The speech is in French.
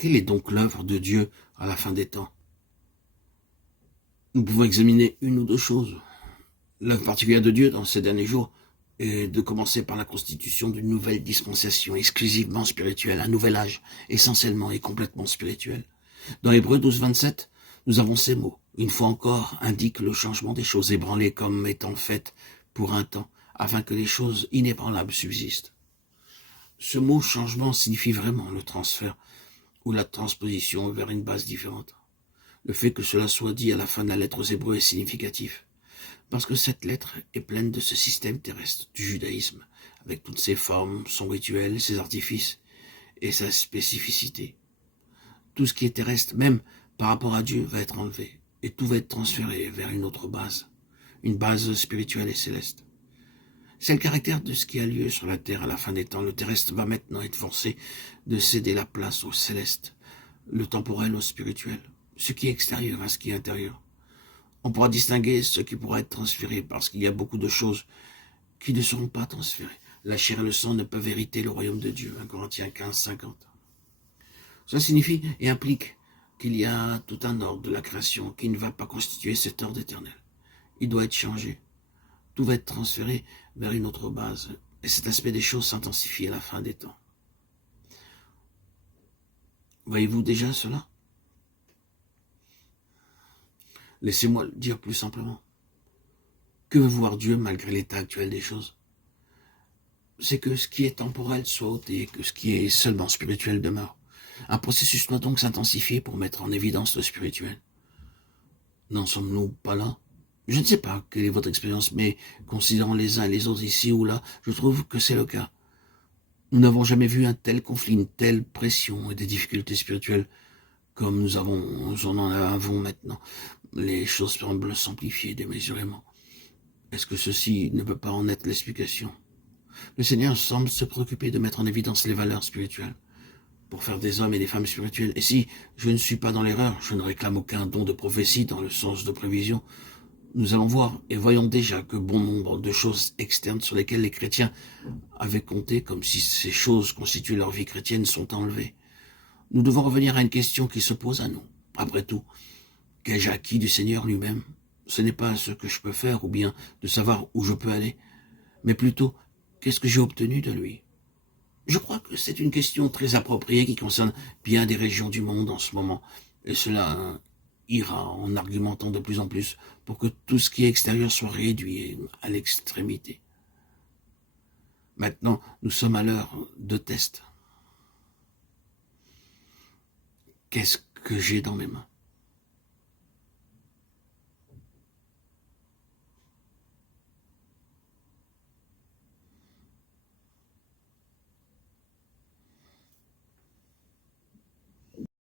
Quelle est donc l'œuvre de Dieu à la fin des temps? Nous pouvons examiner une ou deux choses. L'œuvre particulière de Dieu dans ces derniers jours est de commencer par la constitution d'une nouvelle dispensation exclusivement spirituelle, un nouvel âge, essentiellement et complètement spirituel. Dans Hébreux 12, 27, nous avons ces mots. Une fois encore, indique le changement des choses ébranlées comme étant faites pour un temps, afin que les choses inébranlables subsistent. Ce mot changement signifie vraiment le transfert ou la transposition vers une base différente. Le fait que cela soit dit à la fin de la lettre aux Hébreux est significatif, parce que cette lettre est pleine de ce système terrestre du judaïsme, avec toutes ses formes, son rituel, ses artifices et sa spécificité. Tout ce qui est terrestre, même par rapport à Dieu, va être enlevé, et tout va être transféré vers une autre base, une base spirituelle et céleste. C'est le caractère de ce qui a lieu sur la terre à la fin des temps. Le terrestre va maintenant être forcé de céder la place au céleste, le temporel au spirituel, ce qui est extérieur à ce qui est intérieur. On pourra distinguer ce qui pourra être transféré parce qu'il y a beaucoup de choses qui ne seront pas transférées. La chair et le sang ne peuvent hériter le royaume de Dieu. 1 Corinthiens 15, 50. Ça signifie et implique qu'il y a tout un ordre de la création qui ne va pas constituer cet ordre éternel. Il doit être changé. Tout va être transféré vers une autre base. Et cet aspect des choses s'intensifie à la fin des temps. Voyez-vous déjà cela? Laissez-moi le dire plus simplement. Que veut voir Dieu malgré l'état actuel des choses? C'est que ce qui est temporel soit ôté et que ce qui est seulement spirituel demeure. Un processus doit donc s'intensifier pour mettre en évidence le spirituel. N'en sommes-nous pas là? Je ne sais pas quelle est votre expérience, mais considérant les uns et les autres ici ou là, je trouve que c'est le cas. Nous n'avons jamais vu un tel conflit, une telle pression et des difficultés spirituelles comme nous en avons maintenant. Les choses semblent s'amplifier démesurément. Est-ce que ceci ne peut pas en être l'explication? Le Seigneur semble se préoccuper de mettre en évidence les valeurs spirituelles pour faire des hommes et des femmes spirituels. Et si je ne suis pas dans l'erreur, je ne réclame aucun don de prophétie dans le sens de prévision. Nous allons voir et voyons déjà que bon nombre de choses externes sur lesquelles les chrétiens avaient compté comme si ces choses constituaient leur vie chrétienne sont enlevées. Nous devons revenir à une question qui se pose à nous. Après tout, qu'ai-je acquis du Seigneur lui-même? Ce n'est pas ce que je peux faire ou bien de savoir où je peux aller, mais plutôt qu'est-ce que j'ai obtenu de lui? Je crois que c'est une question très appropriée qui concerne bien des régions du monde en ce moment, et cela ira en argumentant de plus en plus pour que tout ce qui est extérieur soit réduit à l'extrémité. Maintenant, nous sommes à l'heure de test. Qu'est-ce que j'ai dans mes mains?